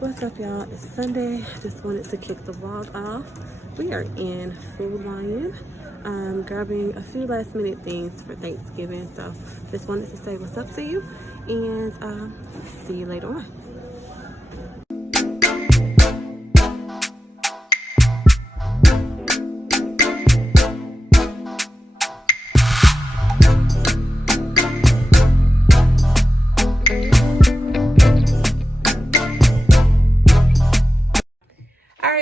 What's up, y'all? It's Sunday. Just wanted to kick the vlog off. We are in Food Lion, grabbing a few last minute things for Thanksgiving. So just wanted to say what's up to you and see you later on.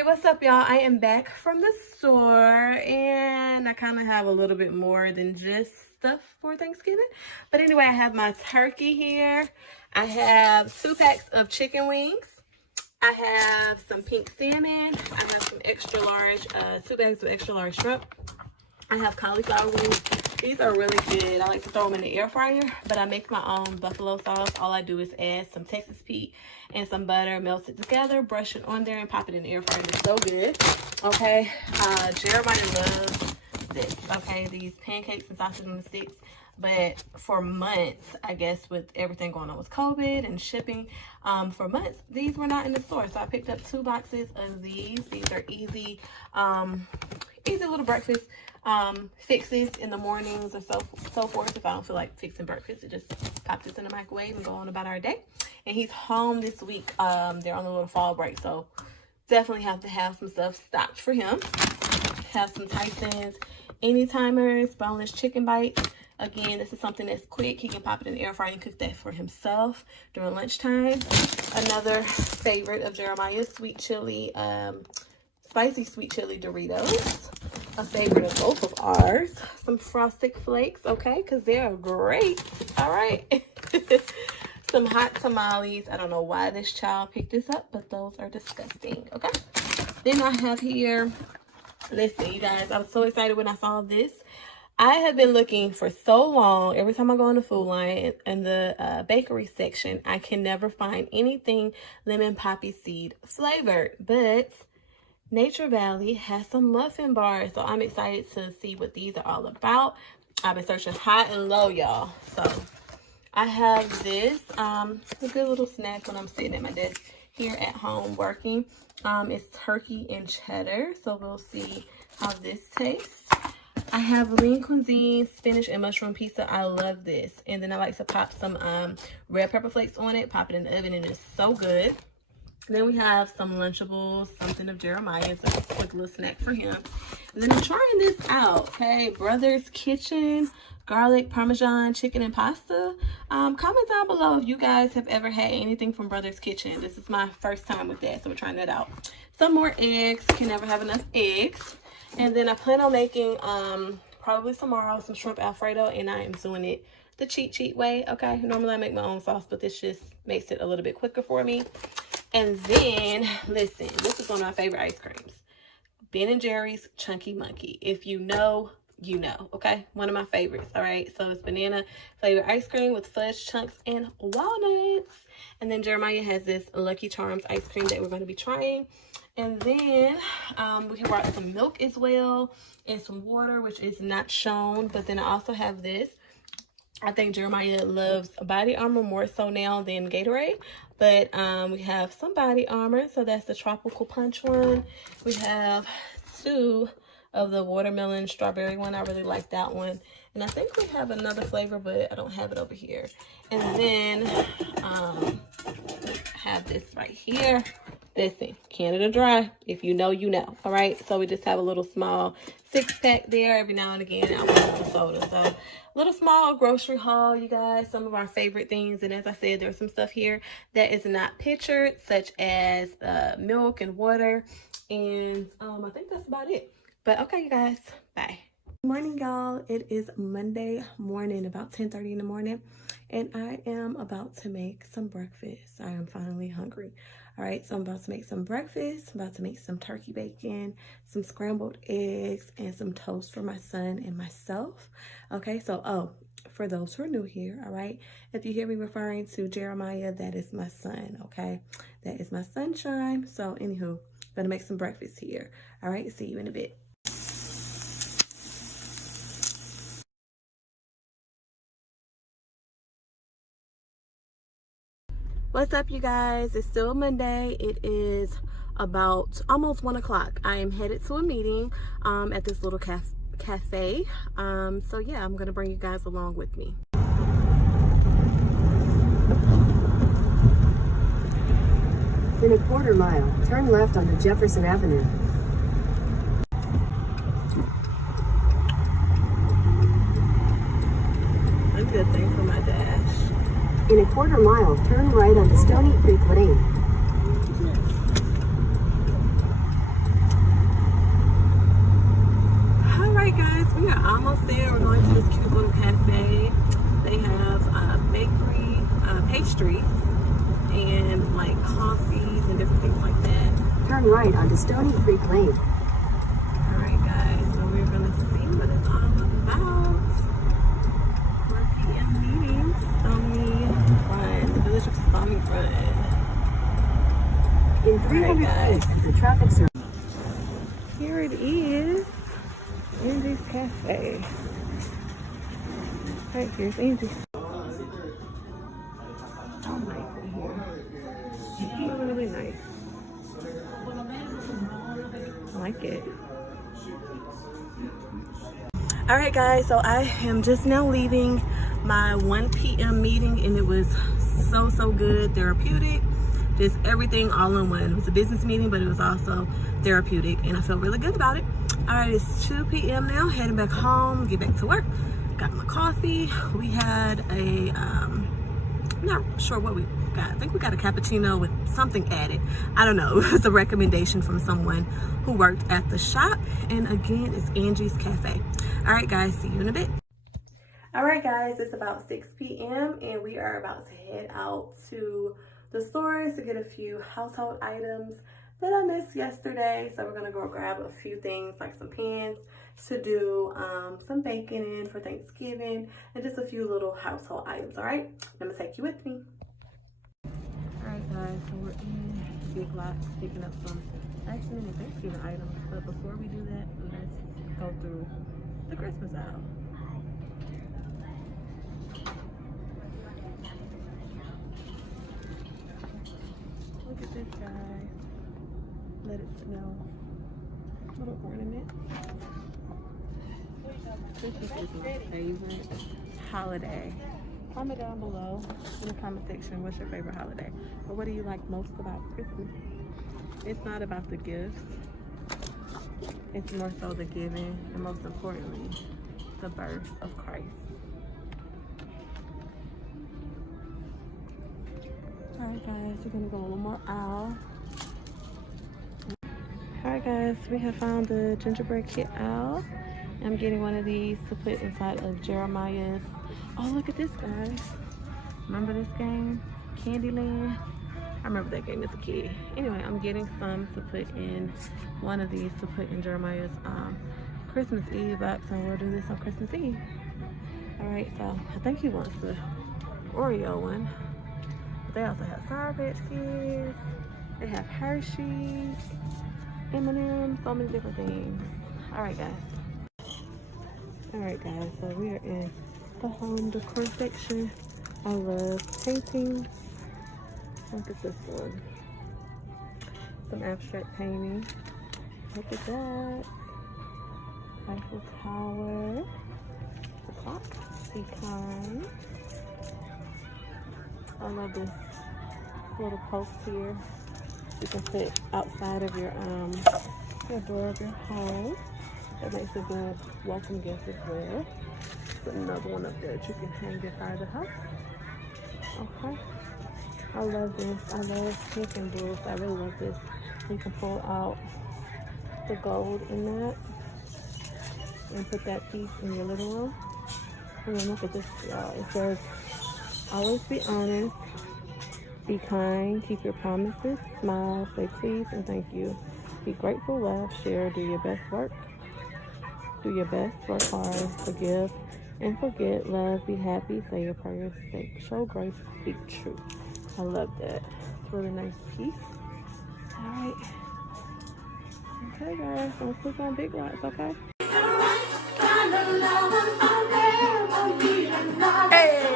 What's up, y'all? I am back from the store and I kind of have a little bit more than just stuff for Thanksgiving. But anyway, I have my turkey here. I have 2 packs of chicken wings. I have some pink salmon. I have some extra large, 2 bags of extra large shrimp. I have cauliflower wings. These are really good. I like to throw them in the air fryer, but I make my own buffalo sauce. All I do is add some Texas Pete and some butter, melt it together, brush it on there, and pop it in the air fryer. It's so good. Okay, Jeremiah loves this. Okay, these pancakes and sausage on the sticks. But for months, I guess with everything going on with COVID and shipping, for months, these were not in the store. So I picked up 2 boxes of these. These are easy, easy little breakfast fixes in the mornings or so forth. If I don't feel like fixing breakfast, it just pop this in the microwave and go on about our day. And he's home this week. They're on a little fall break, so definitely have to have some stuff stocked for him. Have some Tyson's Anytimers, boneless chicken bites. Again, this is something that's quick. He can pop it in the air fryer and cook that for himself during lunchtime. Another favorite of Jeremiah's, sweet chili, spicy sweet chili Doritos. A favorite of both of ours. Some Frosted Flakes, okay, because they're great. All right. Some hot tamales. I don't know why this child picked this up, but those are disgusting, okay? Then I have here, listen, you guys, I was so excited when I saw this. I have been looking for so long. Every time I go in the Food Lion in the bakery section, I can never find anything lemon poppy seed flavored, but Nature Valley has some muffin bars, so I'm excited to see what these are all about. I've been searching high and low, y'all. So I have this. It's a good little snack when I'm sitting at my desk here at home working. It's turkey and cheddar, so we'll see how this tastes. I have lean cuisine, spinach and mushroom pizza. I love this. And then I like to pop some red pepper flakes on it, pop it in the oven, and it's so good. Then we have some Lunchables, something of Jeremiah's, a quick little snack for him. And then I'm trying this out, okay? Brothers Kitchen, garlic, parmesan, chicken, and pasta. Comment down below if you guys have ever had anything from Brothers Kitchen. This is my first time with that, so we're trying that out. Some more eggs. Can never have enough eggs. And then I plan on making, probably tomorrow, some shrimp Alfredo, and I am doing it the cheat way, okay? Normally I make my own sauce, but this just makes it a little bit quicker for me. And then, listen, this is one of my favorite ice creams. Ben & Jerry's Chunky Monkey. If you know, you know, okay? One of my favorites, all right? So it's banana flavored ice cream with fudge chunks and walnuts. And then Jeremiah has this Lucky Charms ice cream that we're going to be trying. And then we have brought some milk as well and some water, which is not shown. But then I also have this. I think Jeremiah loves Body Armor more so now than Gatorade. But we have some Body Armor. So that's the Tropical Punch one. We have 2 of the watermelon strawberry one. I really like that one. And I think we have another flavor, but I don't have it over here. And then I have this right here. Listen, Canada Dry. If you know, you know. All right. So we just have a little small 6-pack there. Every now and again, I want some soda. So little small grocery haul, you guys. Some of our favorite things. And as I said, there's some stuff here that is not pictured, such as milk and water. And I think that's about it. But okay, you guys. Bye. Good morning, y'all. It is Monday morning, about 10:30 in the morning. And I am about to make some breakfast. I am finally hungry. All right, so I'm about to make some breakfast. I'm about to make some turkey bacon, some scrambled eggs, and some toast for my son and myself. Okay, so, for those who are new here, all right, if you hear me referring to Jeremiah, that is my son, okay? That is my sunshine. So, anywho, gonna make some breakfast here. All right, see you in a bit. What's up, you guys? It's still Monday. It is about almost 1 o'clock. I am headed to a meeting at this little cafe. So yeah, I'm gonna bring you guys along with me. In a quarter mile, turn left onto Jefferson Avenue. A good thing for my dash. In a quarter mile, turn right onto Stony Creek Lane. Alright guys, we are almost there. We're going to this cute little cafe. They have bakery, pastries, and like coffees and different things like that. Turn right onto Stony Creek Lane. Alright guys, so we're gonna see what it's all about. 4 p.m. meeting, Stony Run, the village of Stony Run. In 300 feet, the traffic circle. Here it is, Angie's Cafe. Right here's Angie's. Oh, nice in here. It's really nice. I like it. Alright guys, so I am just now leaving my 1 p.m. meeting, and it was so good, therapeutic, just everything all in one. It was a business meeting, but it was also therapeutic, and I felt really good about it. Alright, it's 2 p.m. now, heading back home, get back to work. Got my coffee. We had a, I'm not sure what we got. I think we got a cappuccino with something added. I don't know. It was a recommendation from someone who worked at the shop. And again, it's Angie's Cafe. All right, guys, see you in a bit. All right, guys, it's about 6 p.m. and we are about to head out to the stores to get a few household items that I missed yesterday. So we're gonna go grab a few things like some pans to do some baking in for Thanksgiving, and just a few little household items. All right, I'm gonna take you with me. All right guys, so we're in Big Lots picking up some last minute Thanksgiving items, but before we do that, let's go through the Christmas aisle. Look at this, guys. Let it snow. Little ornament. Christmas is my favorite holiday. Comment down below in the comment section what's your favorite holiday, or what do you like most about Christmas. It's not about the gifts, it's more so the giving, and most importantly, the birth of Christ. Alright guys, we're gonna go one more aisle. Alright guys, we have found the gingerbread kit aisle. I'm getting one of these to put inside of Jeremiah's. Oh, look at this, guys. Remember this game? Candyland? I remember that game as a kid. Anyway, I'm getting some to put in, one of these to put in Jeremiah's Christmas Eve box, and we'll do this on Christmas Eve. Alright, so I think he wants the Oreo one. But they also have Sour Patch Kids. They have Hershey's, M&M's, so many different things. Alright, guys. Alright guys, so we are in the home decor section. I love paintings. Look at this one. Some abstract painting. Look at that. Eiffel Tower. The clock. Pecan. I love this little post here. You can put outside of your door of your home. That makes a good welcome gift as well. Put another one up there that you can hang inside the house. Okay. I love this. I love pink and blue. I really love this. You can pull out the gold in that and put that piece in your living room. And then look at this, y'all. It says, always be honest, be kind, keep your promises, smile, say please and thank you. Be grateful, laugh, share, do your best work. Do your best, work hard, forgive and forget, love, be happy, say your prayers, show grace, speak truth. I love that. It's a really nice piece. Alright. Okay guys, so let's click on Big Lots, okay? Hey!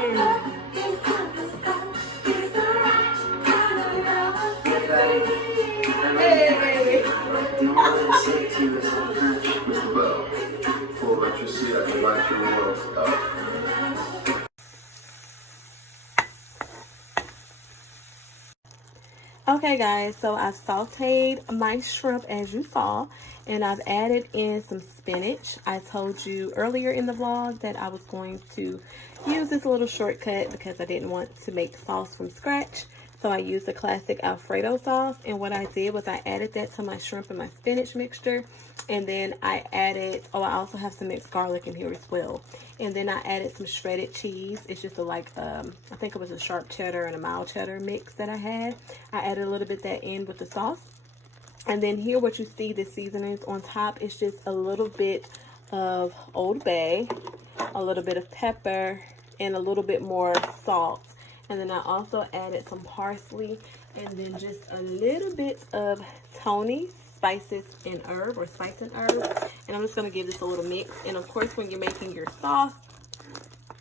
Okay guys, so I've sauteed my shrimp as you saw, and I've added in some spinach. I told you earlier in the vlog that I was going to use this little shortcut because I didn't want to make sauce from scratch. So I used the classic Alfredo sauce, and what I did was I added that to my shrimp and my spinach mixture, and then I added, oh, I also have some mixed garlic in here as well. And then I added some shredded cheese. It's just I think it was a sharp cheddar and a mild cheddar mix that I had. I added a little bit of that in with the sauce. And then here what you see, the seasonings on top is just a little bit of Old Bay, a little bit of pepper, and a little bit more salt. And then I also added some parsley, and then just a little bit of Tony spices and herb, or spice and herb. And I'm just going to give this a little mix. And of course, when you're making your sauce,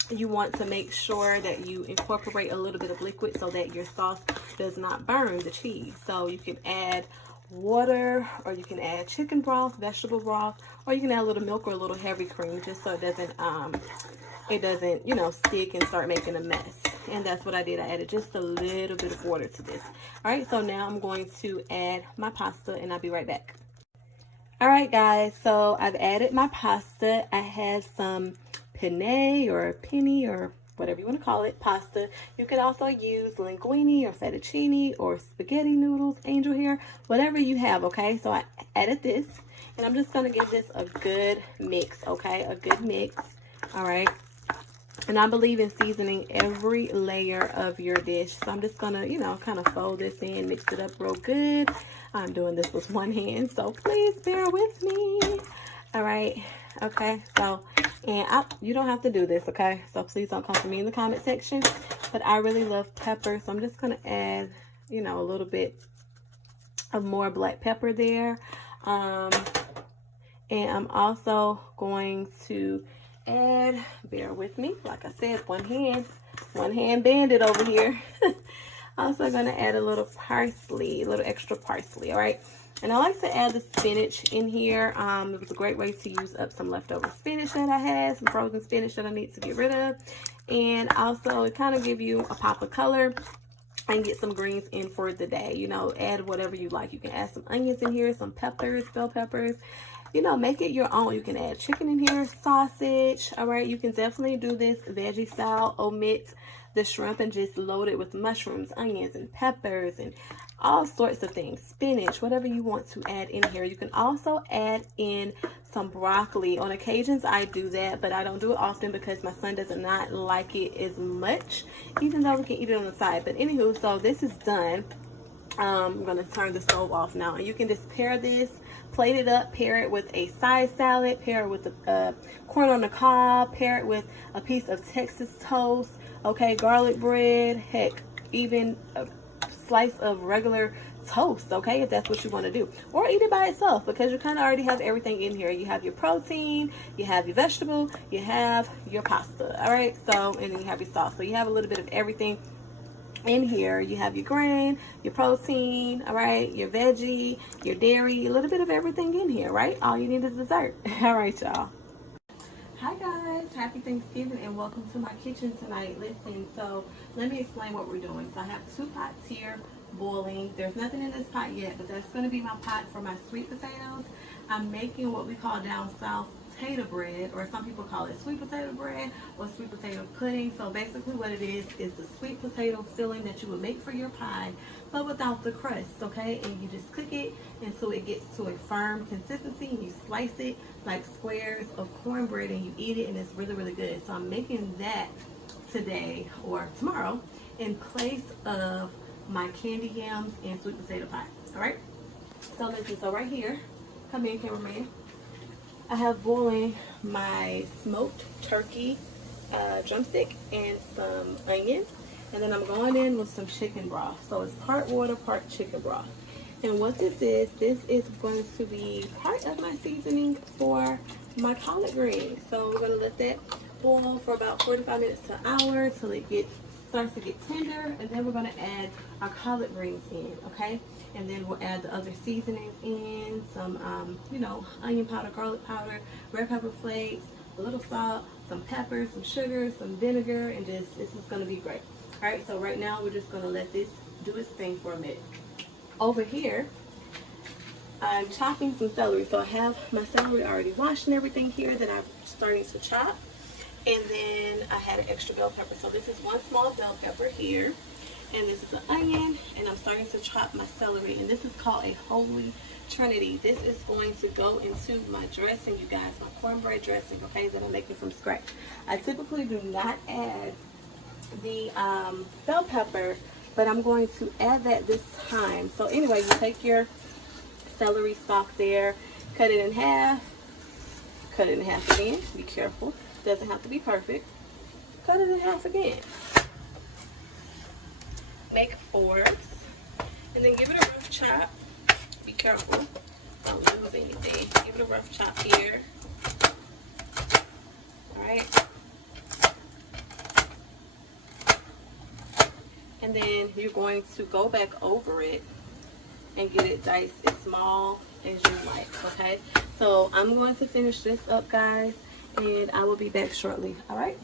you want to make sure that you incorporate a little bit of liquid so that your sauce does not burn the cheese. So you can add water, or you can add chicken broth, vegetable broth, or you can add a little milk or a little heavy cream, just so it doesn't, you know, stick and start making a mess. And that's what I did. I added just a little bit of water to this. All right, so now I'm going to add my pasta, and I'll be right back. All right, guys, so I've added my pasta. I have some penne or penny or whatever you want to call it, pasta. You can also use linguine or fettuccine or spaghetti noodles, angel hair, whatever you have, okay? So I added this, and I'm just going to give this a good mix, okay? A good mix, all right? And I believe in seasoning every layer of your dish. So I'm just going to, you know, kind of fold this in, mix it up real good. I'm doing this with one hand, so please bear with me. All right. Okay. So, and you don't have to do this, okay? So please don't come for me in the comment section. But I really love pepper, so I'm just going to add, you know, a little bit of more black pepper there. And I'm also going to add, bear with me, like I said, one hand bandit over here. Also going to add a little parsley, a little extra parsley, all right? And I like to add the spinach in here. It was a great way to use up some leftover spinach that I had, some frozen spinach that I need to get rid of. And also it kind of give you a pop of color and get some greens in for the day. You know, add whatever you like. You can add some onions in here, some peppers, bell peppers. You know, make it your own. You can add chicken in here, sausage. All right, you can definitely do this veggie style. Omit the shrimp and just load it with mushrooms, onions, and peppers, and all sorts of things. Spinach, whatever you want to add in here. You can also add in some broccoli. On occasions, I do that, but I don't do it often because my son does not like it as much, even though we can eat it on the side. But anywho, so this is done. I'm going to turn the stove off now, and you can just pair this, plate it up, pair it with a side salad, pair it with the corn on the cob, pair it with a piece of Texas toast, okay, garlic bread, heck, even a slice of regular toast, okay, if that's what you want to do, or eat it by itself, because you kind of already have everything in here. You have your protein, you have your vegetable, you have your pasta, all right, so, and then you have your sauce, so you have a little bit of everything in here. You have your grain, your protein, all right, your veggie, your dairy, a little bit of everything in here, right? All you need is dessert. All right, y'all. Hi guys, happy Thanksgiving and welcome to my kitchen tonight. Listen, so let me explain what we're doing. So I have 2 pots here boiling. There's nothing in this pot yet, but that's going to be my pot for my sweet potatoes. I'm making what we call down south potato bread, or some people call it sweet potato bread or sweet potato pudding. So basically what it is the sweet potato filling that you would make for your pie, but without the crust, okay? And you just cook it until it gets to a firm consistency, and you slice it like squares of cornbread and you eat it, and it's really, really good. So I'm making that today or tomorrow in place of my candy yams and sweet potato pie, all right? So listen, so right here, come in, cameraman. I have boiling my smoked turkey drumstick and some onion, and then I'm going in with some chicken broth. So it's part water, part chicken broth. And what this is going to be part of my seasoning for my collard greens. So we're going to let that boil for about 45 minutes to an hour till it starts to get tender, and then we're going to add our collard greens in, okay? And then we'll add the other seasonings in, some, you know, onion powder, garlic powder, red pepper flakes, a little salt, some pepper, some sugar, some vinegar, and this is gonna be great. All right, so right now we're just gonna let this do its thing for a minute. Over here, I'm chopping some celery. So I have my celery already washed and everything here that I'm starting to chop. And then I had an extra bell pepper. So this is one small bell pepper here. And this is an onion. And I'm starting to chop my celery. And this is called a holy trinity. This is going to go into my dressing, you guys. My cornbread dressing, okay, that I'm making from scratch. I typically do not add the bell pepper, but I'm going to add that this time. So anyway, you take your celery stalk there, cut it in half again. Be careful, doesn't have to be perfect. Cut it in half again. Make fours, and then give it a rough chop. Be careful, don't lose anything. Give it a rough chop here. All right. And then you're going to go back over it and get it diced as small as you like, okay? So I'm going to finish this up, guys, and I will be back shortly, all right?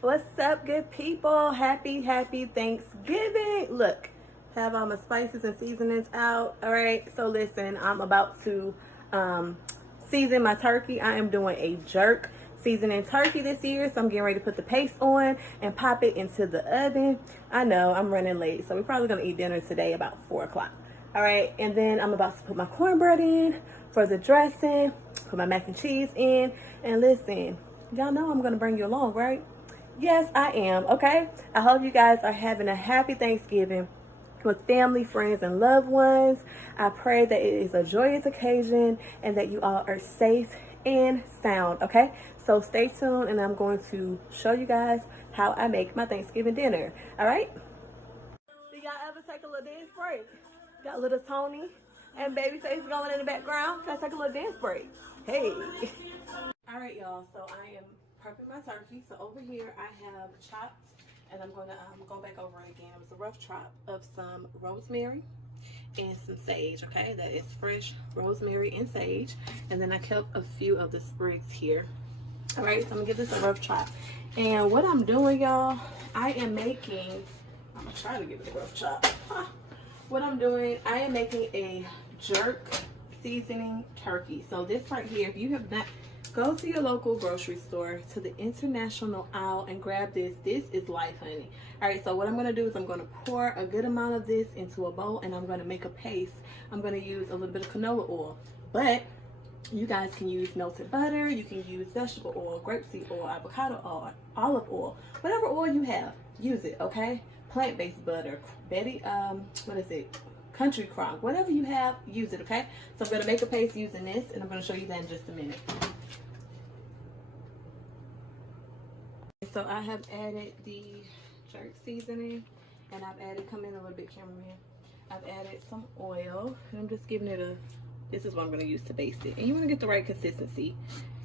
What's up, good people? Happy Thanksgiving. Look, have all my spices and seasonings out, all right? So listen, I'm about to season my turkey. I am doing a jerk seasoning turkey this year, so I'm getting ready to put the paste on and pop it into the oven. I know I'm running late, so we're probably gonna eat dinner today about 4 o'clock. All right, and then I'm about to put my cornbread in for the dressing, put my mac and cheese in, and listen, y'all know I'm gonna bring you along, right? Yes, I am, okay? I hope you guys are having a happy Thanksgiving with family, friends, and loved ones. I pray that it is a joyous occasion and that you all are safe and sound, okay? So stay tuned, and I'm going to show you guys how I make my Thanksgiving dinner, all right? Did y'all ever take a little dance break? Got little Tony and Babyface going in the background. Can I take a little dance break? Hey. All right, y'all, so I am prepping my turkey. So over here I have chopped, and I'm gonna go back over it again. It was a rough chop of some rosemary and some sage, okay? That is fresh rosemary and sage. And then I kept a few of the sprigs here. All right, so I'm gonna give this a rough chop. And what I'm doing, y'all, I'm gonna try to give it a rough chop. What I'm doing, I am making a jerk seasoning turkey. So this right here, if you have not, go to your local grocery store, to the international aisle, and grab this. This is life, honey. All right, so what I'm gonna do is I'm gonna pour a good amount of this into a bowl, and I'm gonna make a paste. I'm gonna use a little bit of canola oil, but you guys can use melted butter, you can use vegetable oil, grapeseed oil, avocado oil, olive oil, whatever oil you have, use it, okay? Plant-based butter, country crock, whatever you have, use it, okay? So I'm gonna make a paste using this, and I'm gonna show you that in just a minute. So I have added the jerk seasoning, and I've added, come in a little bit, cameraman. I've added some oil, and I'm just giving it this is what I'm gonna use to baste it. And you wanna get the right consistency.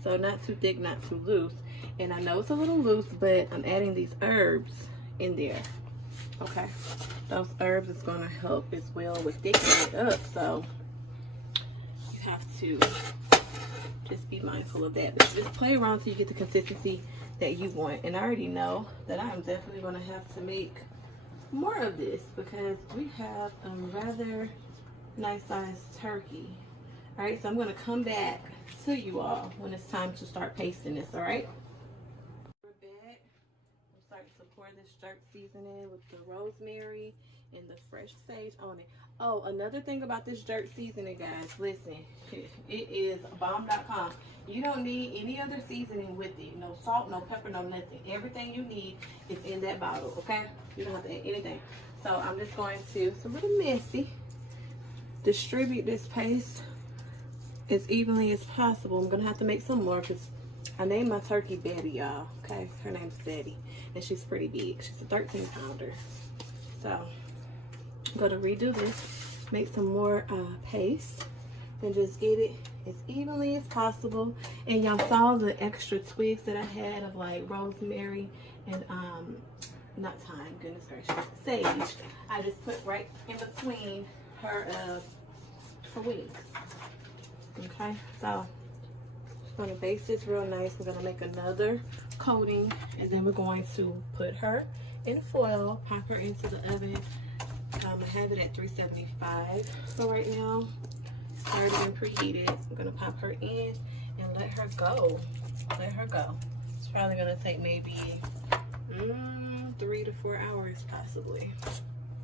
So not too thick, not too loose. And I know it's a little loose, but I'm adding these herbs in there, okay? Those herbs is gonna help as well with thickening it up. So you have to just be mindful of that. But just play around till you get the consistency that you want. And I already know that I am definitely gonna have to make more of this because we have a rather nice sized turkey. All right, so I'm gonna come back to you all when it's time to start pasting this, all right? We're back. I'm starting to pour this jerk seasoning with the rosemary and the fresh sage on it. Oh, another thing about this jerk seasoning, guys, listen, it is bomb.com. You don't need any other seasoning with it. No salt, no pepper, no nothing. Everything you need is in that bottle, okay? You don't have to add anything. So I'm just going to, it's a little messy, distribute this paste as evenly as possible. I'm gonna have to make some more because I named my turkey Betty, y'all, okay? Her name's Betty, and she's pretty big. She's a 13-pounder. So I'm gonna redo this, make some more paste, and just get it as evenly as possible. And y'all saw the extra twigs that I had of like rosemary and not thyme, goodness gracious, sage. I just put right in between her wings. Okay, so I'm gonna baste this real nice. We're gonna make another coating, and then we're going to put her in foil, pop her into the oven. I have it at 375. So right now, it's already been preheated. I'm gonna pop her in and let her go. Let her go. It's probably gonna take maybe 3 to 4 hours possibly.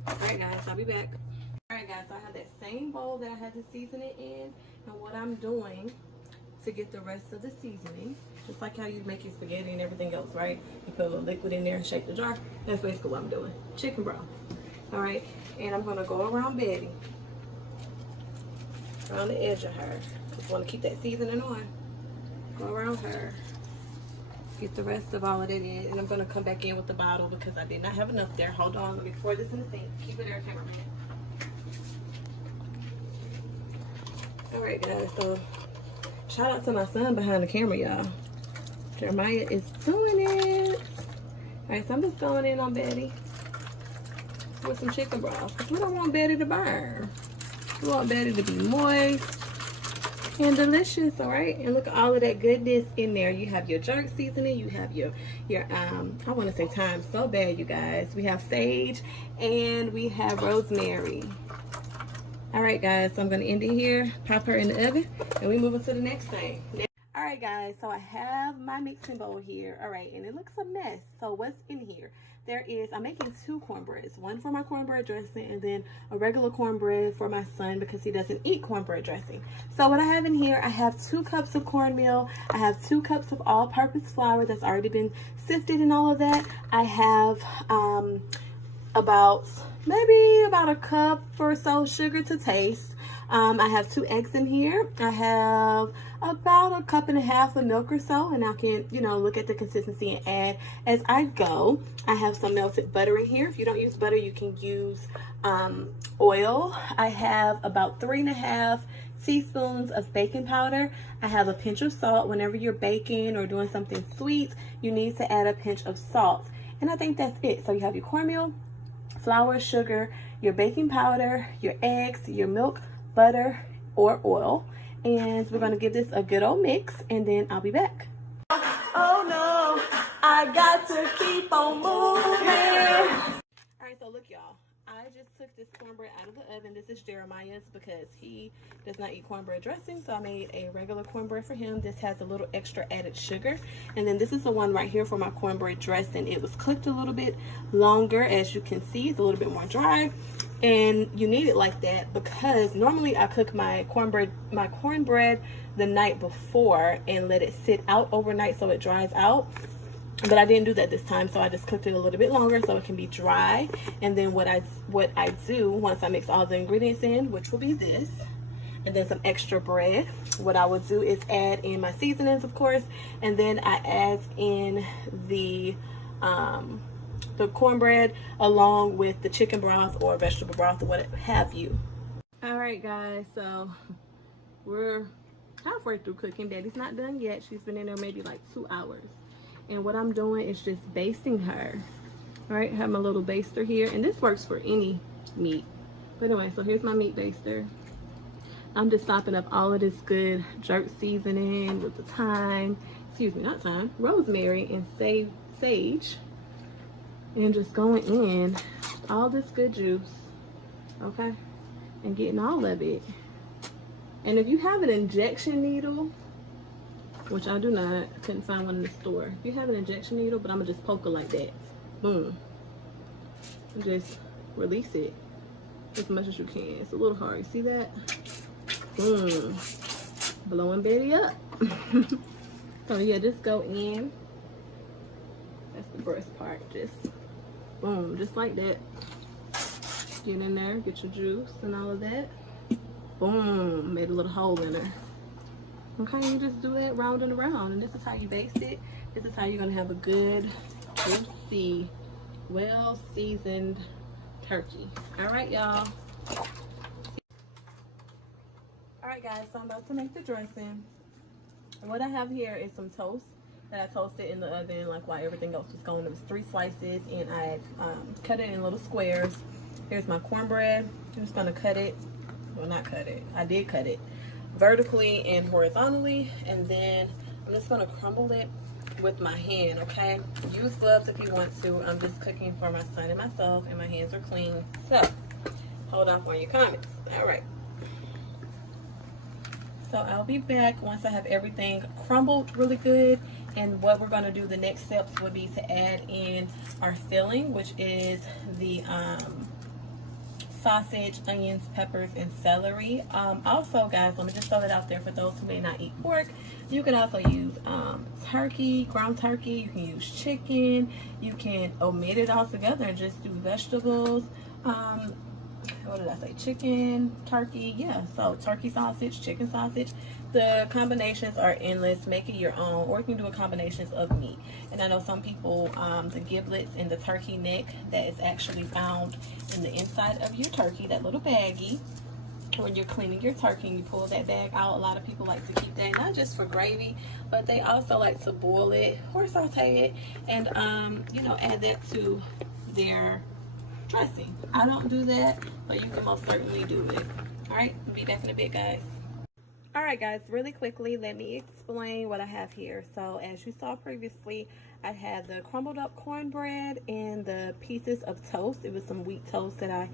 All right, guys, I'll be back. All right, guys, so I have that same bowl that I had to season it in, and what I'm doing to get the rest of the seasoning, just like how you make your spaghetti and everything else, right? You put a little liquid in there and shake the jar. That's basically what I'm doing. Chicken broth. All right, and I'm gonna go around Betty, around the edge of her. Just want to keep that seasoning on. Go around her. Get the rest of all of that in, and I'm gonna come back in with the bottle because I did not have enough there. Hold on, let me pour this in the sink. Keep it there, cameraman. All right, guys. So shout out to my son behind the camera, y'all. Jeremiah is doing it. All right, so I'm just going in on Betty with some chicken broth because we don't want Betty to burn. We want Betty to be moist and delicious. All right, and look at all of that goodness in there. You have your jerk seasoning, you have your I want to say thyme so bad, you guys. We have sage and we have rosemary. All right, guys, so I'm gonna end it here, pop her in the oven, and we move on to the next thing. All right, guys, so I have my mixing bowl here. All right, and it looks a mess. So what's in here? I'm making 2 cornbreads, one for my cornbread dressing and then a regular cornbread for my son because he doesn't eat cornbread dressing. So what I have in here, I have 2 cups of cornmeal. I have 2 cups of all-purpose flour that's already been sifted and all of that. I have maybe about a cup or so sugar to taste. I have 2 eggs in here. I have about a cup and a half of milk or so, and I can, look at the consistency and add as I go. I have some melted butter in here. If you don't use butter, you can use oil. I have about 3.5 teaspoons of baking powder. I have a pinch of salt. Whenever you're baking or doing something sweet, you need to add a pinch of salt. And I think that's it. So you have your cornmeal, flour, sugar, your baking powder, your eggs, your milk, butter, or oil. And we're gonna give this a good old mix, and then I'll be back. Oh no, I got to keep on moving. All right, so look, y'all. I just took this cornbread out of the oven. This is Jeremiah's because he does not eat cornbread dressing, so I made a regular cornbread for him. This has a little extra added sugar. And then this is the one right here for my cornbread dressing. It was cooked a little bit longer, as you can see. It's a little bit more dry. And you need it like that because normally I cook my cornbread the night before and let it sit out overnight so it dries out. But I didn't do that this time, so I just cooked it a little bit longer so it can be dry. And then what I do once I mix all the ingredients in, which will be this, and then some extra bread, what I would do is add in my seasonings, of course, and then I add in the cornbread along with the chicken broth or vegetable broth or what have you. All right, guys, so we're halfway through cooking. Daddy's not done yet. She's been in there maybe like 2 hours. And what I'm doing is just basting her. All right, I have my little baster here, and this works for any meat. But anyway, so here's my meat baster. I'm just sopping up all of this good jerk seasoning with the thyme, rosemary and sage. And just going in all this good juice, okay? And getting all of it. And if you have an injection needle, which I do not, couldn't find one in the store. If you have an injection needle, but I'm gonna just poke it like that. Boom. And just release it as much as you can. It's a little hard, you see that? Boom. Blowing Betty up. So yeah, just go in. That's the breast part, just boom, just like that. Get in there, get your juice and all of that. Boom, made a little hole in her. Okay, you just do that round and around, and this is how you baste it. This is how you're gonna have a good, juicy, well-seasoned turkey. All right, y'all. All right, guys, so I'm about to make the dressing. And what I have here is some toast that I toasted in the oven, like while everything else was going. It was 3 slices, and I cut it in little squares. Here's my cornbread. I'm just gonna cut it. Well, not cut it. I did cut it vertically and horizontally, and then I'm just gonna crumble it with my hand, okay? Use gloves if you want to. I'm just cooking for my son and myself, and my hands are clean. So, hold off on your comments. All right. So I'll be back once I have everything crumbled really good. And what we're gonna do, the next steps would be to add in our filling, which is the sausage, onions, peppers, and celery. Also, guys, let me just throw it out there for those who may not eat pork. You can also use turkey, ground turkey. You can use chicken. You can omit it altogether and just do vegetables. What did I say? Chicken, turkey, yeah. So turkey sausage, chicken sausage. The combinations are endless. Make it your own, or you can do a combinations of meat. And I know some people, the giblets and the turkey neck, that is actually found in the inside of your turkey, that little baggie. When you're cleaning your turkey and you pull that bag out, a lot of people like to keep that not just for gravy, but they also like to boil it or saute it and you know, add that to their dressing. I don't do that, but you can most certainly do it. All right, I'll be back in a bit, guys. All right, guys, really quickly, let me explain what I have here. So as you saw previously, I had the crumbled up cornbread and the pieces of toast. It was some wheat toast that I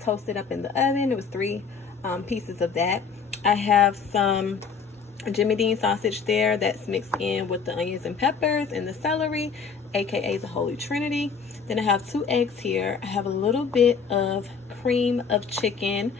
toasted up in the oven. It was 3 pieces of that. I have some Jimmy Dean sausage there that's mixed in with the onions and peppers and the celery, aka the Holy Trinity. Then I have 2 eggs here. I have a little bit of cream of chicken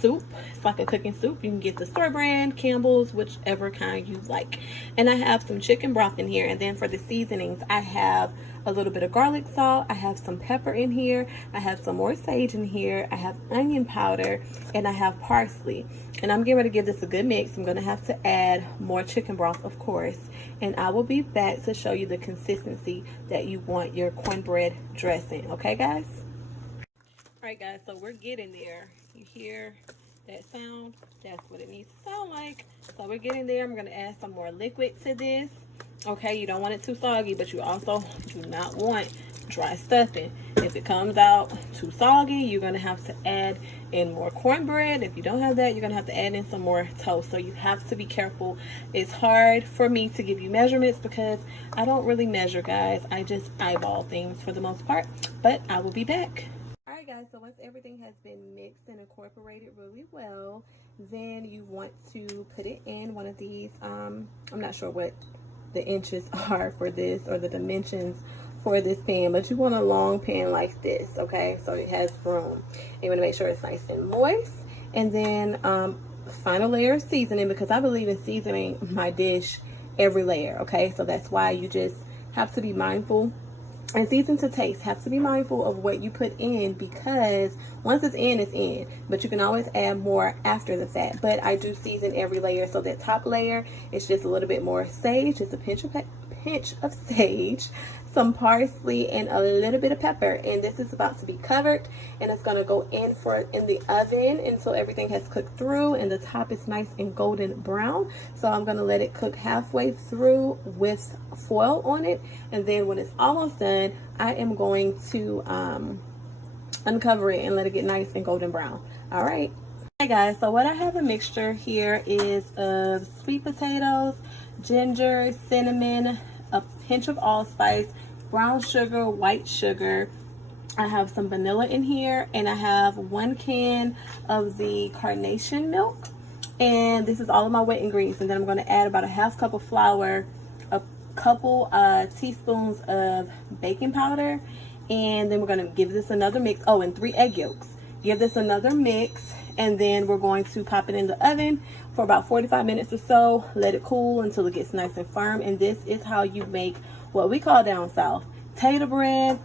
soup. It's like a cooking soup. You can get the store brand, Campbell's, whichever kind you like. And I have some chicken broth in here. And then for the seasonings, I have a little bit of garlic salt. I have some pepper in here. I have some more sage in here. I have onion powder, and I have parsley. And I'm getting ready to give this a good mix. I'm going to have to add more chicken broth, of course. And I will be back to show you the consistency that you want your cornbread dressing. Okay, guys? All right, guys, so we're getting there. You hear that sound? That's what it needs to sound like. So we're getting there. I'm going to add some more liquid to this. Okay, you don't want it too soggy, but you also do not want dry stuffing. If it comes out too soggy, you're going to have to add in more cornbread. If you don't have that, you're going to have to add in some more toast. So you have to be careful. It's hard for me to give you measurements because I don't really measure, guys. I just eyeball things for the most part, but I will be back. All right, guys, so once everything has been mixed and incorporated really well, then you want to put it in one of these, I'm not sure what the inches are for this or the dimensions for this pan, but you want a long pan like this, okay? So it has room. You want to make sure it's nice and moist. And then final layer of seasoning, because I believe in seasoning my dish every layer, okay? So that's why you just have to be mindful. And season to taste. Have to be mindful of what you put in, because once it's in, but you can always add more after the fact. But I do season every layer. So that top layer is just a little bit more sage, just a pinch of sage, some parsley, and a little bit of pepper. And this is about to be covered, and it's going to go in the oven until everything has cooked through and the top is nice and golden brown. So I'm going to let it cook halfway through with foil on it, and then when it's almost done, I am going to uncover it and let it get nice and golden brown. All right. Hey guys, so what I have a mixture here is of sweet potatoes, ginger, cinnamon, a pinch of allspice, brown sugar, white sugar. I have some vanilla in here, and I have 1 can of the carnation milk. And this is all of my wet ingredients. And then I'm going to add about a half cup of flour, a couple teaspoons of baking powder, and then we're going to give this another mix. Oh, and 3 egg yolks. Give this another mix, and then we're going to pop it in the oven for about 45 minutes or so. Let it cool until it gets nice and firm. And this is how you make what we call down south tater bread,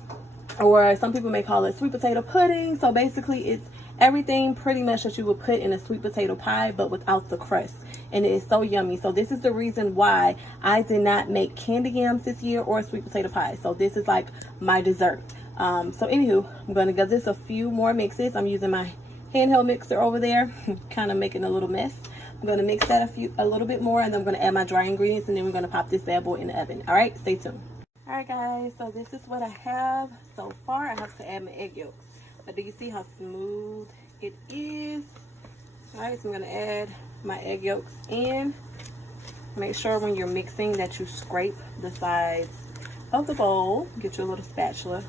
or some people may call it sweet potato pudding. So basically it's everything pretty much that you would put in a sweet potato pie, but without the crust. And it is so yummy. So this is the reason why I did not make candy yams this year or sweet potato pie. So this is like my dessert. So anywho, I'm going to give this a few more mixes. I'm using my handheld mixer over there, kind of making a little mess. I'm going to mix that a little bit more, and then I'm going to add my dry ingredients, and then we're going to pop this bad boy in the oven. All right, stay tuned. All right, guys, so this is what I have so far. I have to add my egg yolks, but do you see how smooth it is? All right, so I'm going to add my egg yolks in. Make sure when you're mixing that you scrape the sides of the bowl. Get your little spatula,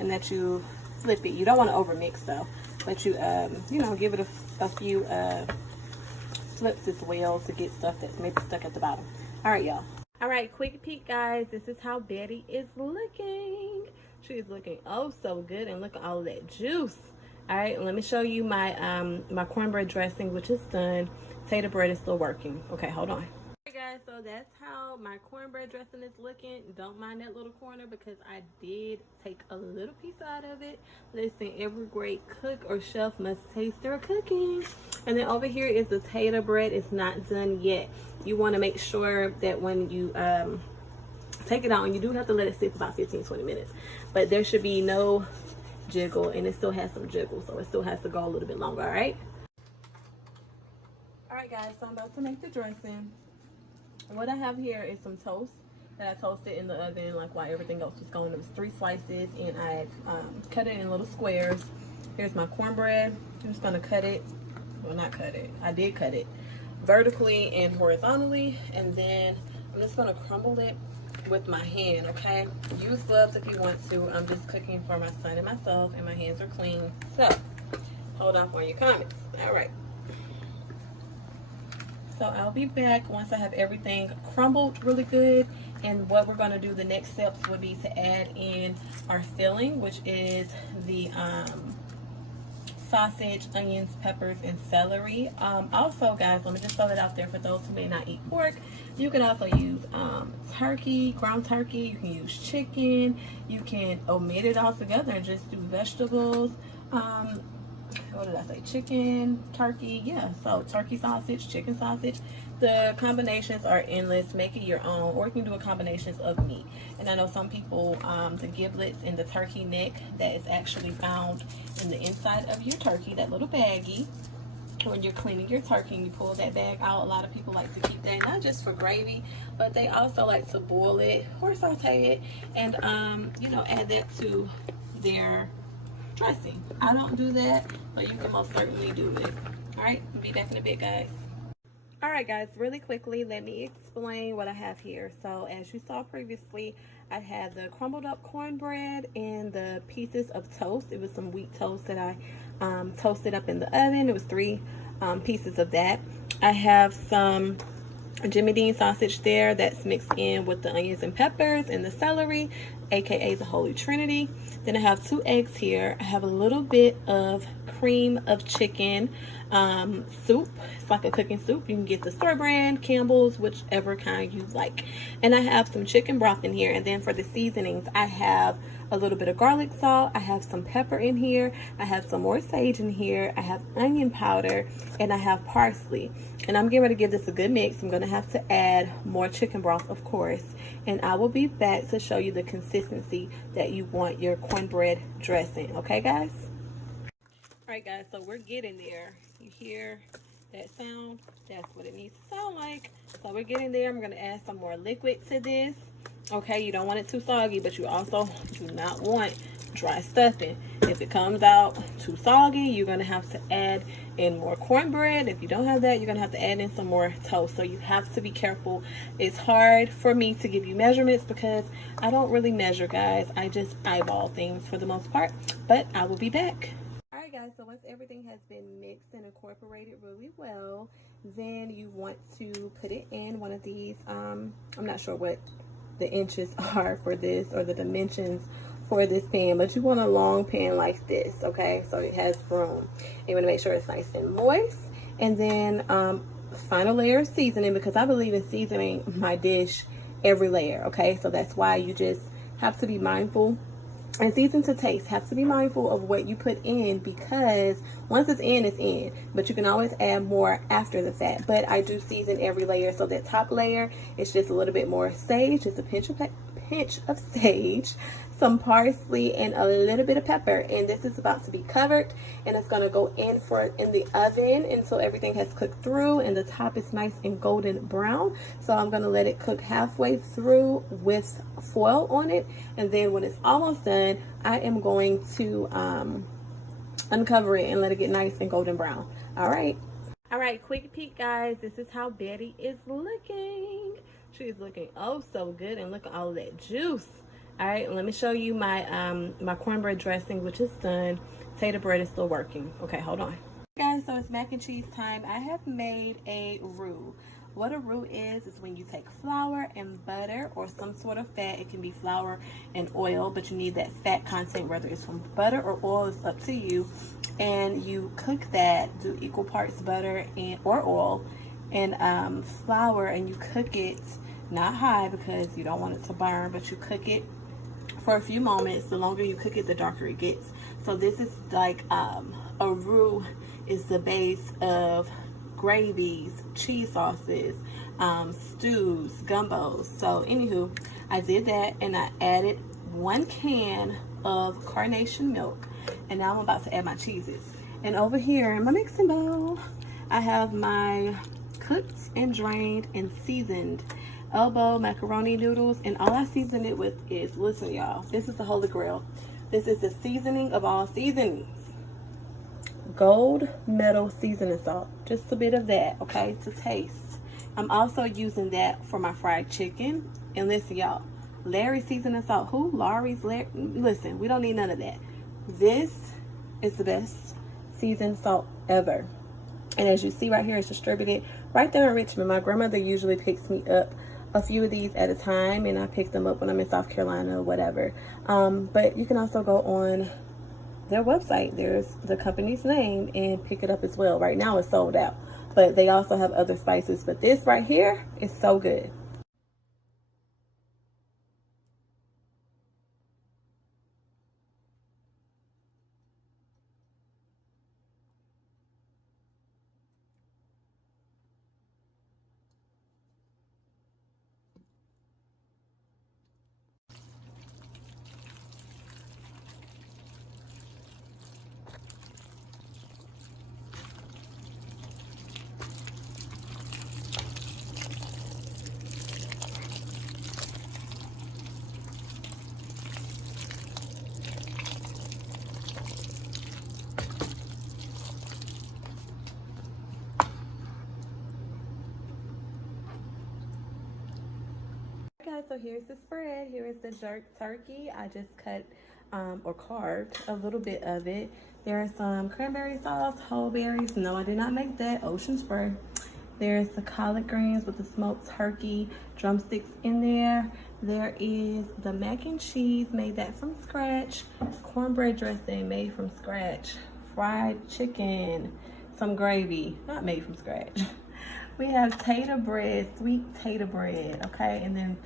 and that you flip it. You don't want to over mix though, but you you know, give it a few flips as well to get stuff that's maybe stuck at the bottom. All right, y'all. All right, quick peek, guys. This is how Betty is looking. She is looking oh so good, and look at all of that juice. All right, let me show you my my cornbread dressing, which is done. Tater bread is still working. Okay, hold on. Alright guys, so that's how my cornbread dressing is looking. Don't mind that little corner because I did take a little piece out of it. Listen, every great cook or chef must taste their cooking. And then over here is the tater bread. It's not done yet. You want to make sure that when you take it out, and you do have to let it sit for about 15-20 minutes, but there should be no jiggle, and it still has some jiggle, so it still has to go a little bit longer. All right guys, so I'm about to make the dressing. What I have here is some toast that I toasted in the oven, like while everything else was going. It was 3 slices, and I cut it in little squares. Here's my cornbread. I'm just gonna cut it, well, not cut it, I did cut it vertically and horizontally, and then I'm just gonna crumble it with my hand. Okay, use gloves if you want to. I'm just cooking for my son and myself, and my hands are clean, so hold off on your comments. All right, so I'll be back once I have everything crumbled really good. And what we're going to do, the next steps would be to add in our filling, which is the sausage, onions, peppers, and celery. Also, guys, let me just throw that out there for those who may not eat pork. You can also use turkey, ground turkey. You can use chicken. You can omit it altogether and just do vegetables. What did I say? Chicken, turkey, yeah. So turkey sausage, chicken sausage. The combinations are endless. Make it your own, or you can do a combinations of meat. And I know some people, the giblets and the turkey neck that is actually found in the inside of your turkey, that little baggie. When you're cleaning your turkey and you pull that bag out, a lot of people like to keep that, not just for gravy, but they also like to boil it or saute it, and you know, add that to their dressing. I don't do that, but you can most certainly do it. All right, I'll be back in a bit, guys. All right, guys, really quickly, let me explain what I have here. So as you saw previously, I had the crumbled up cornbread and the pieces of toast. It was some wheat toast that I toasted up in the oven. It was 3 pieces of that. I have some Jimmy Dean sausage there that's mixed in with the onions and peppers and the celery, aka the Holy Trinity. Then I have 2 eggs here. I have a little bit of cream of chicken soup. It's like a cooking soup. You can get the store brand, Campbell's, whichever kind you like. And I have some chicken broth in here. And then for the seasonings, I have a little bit of garlic salt. I have some pepper in here. I have some more sage in here. I have onion powder, and I have parsley. And I'm getting ready to give this a good mix. I'm going to have to add more chicken broth, of course. And I will be back to show you the consistency that you want your cornbread dressing. Okay, guys? All right, guys, so we're getting there. You hear that sound? That's what it needs to sound like. So we're getting there. I'm going to add some more liquid to this. Okay, you don't want it too soggy, but you also do not want dry stuffing. If it comes out too soggy, you're going to have to add in more cornbread. If you don't have that, you're going to have to add in some more toast. So you have to be careful. It's hard for me to give you measurements because I don't really measure, guys. I just eyeball things for the most part, but I will be back. All right, guys, so once everything has been mixed and incorporated really well, then you want to put it in one of these, I'm not sure what the inches are for this or the dimensions for this pan, but you want a long pan like this, okay? So it has room. You want to make sure it's nice and moist. And then final layer of seasoning, because I believe in seasoning my dish every layer, okay? So that's why you just have to be mindful. And season to taste. Have to be mindful of what you put in, because once it's in, it's in. But you can always add more after the fact. But I do season every layer. So that top layer is just a little bit more sage, just a pinch of sage, some parsley, and a little bit of pepper. And this is about to be covered, and it's going to go in the oven until everything has cooked through and the top is nice and golden brown. So I'm going to let it cook halfway through with foil on it, and then when it's almost done, I am going to uncover it and let it get nice and golden brown. All All right, quick peek, guys. This is how Betty is looking. She is looking oh so good, and look at all of that juice. All right, let me show you my my cornbread dressing, which is done. Tater bread is still working. Okay, hold on. Guys, so it's mac and cheese time. I have made a roux. What a roux is when you take flour and butter or some sort of fat. It can be flour and oil, but you need that fat content, whether it's from butter or oil, it's up to you. And you cook that, do equal parts butter and or oil and flour, and you cook it not high because you don't want it to burn, but you cook it for a few moments. The longer you cook it, the darker it gets. So this is like a roux is the base of gravies, cheese sauces, stews, gumbos. So anywho, I did that, and I added 1 can of carnation milk, and now I'm about to add my cheeses. And over here in my mixing bowl, I have my cooked and drained and seasoned elbow macaroni noodles, and all I season it with is, listen y'all, this is the holy grail. This is the seasoning of all seasonings. Gold medal seasoning salt, just a bit of that, okay, to taste. I'm also using that for my fried chicken. And listen y'all, Larry seasoning salt. Who? Larry's? Listen, we don't need none of that. This is the best seasoned salt ever. And as you see right here, it's distributed right there in Richmond. My grandmother usually picks me up a few of these at a time, and I pick them up when I'm in South Carolina or whatever. But you can also go on their website, there's the company's name, and pick it up as well. Right now it's sold out, but they also have other spices, but this right here is so good. Guys, so here's the spread. Here is the jerk turkey. I just cut or carved a little bit of it. There is some cranberry sauce, whole berries. No, I did not make that. Ocean spray. There's the collard greens with the smoked turkey drumsticks in there. There is the mac and cheese, made that from scratch. Cornbread dressing, made from scratch. Fried chicken, some gravy, not made from scratch. We have tater bread, sweet tater bread, okay? And then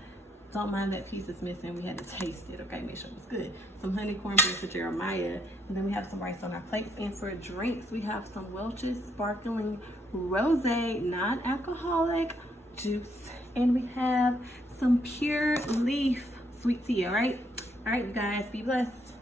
don't mind that piece is missing. We had to taste it, okay? Make sure it was good. Some honey cornbread for Jeremiah. And then we have some rice on our plates. And for drinks, we have some Welch's Sparkling Rosé, non-alcoholic juice. And we have some Pure Leaf sweet tea, all right? All right, you guys, be blessed.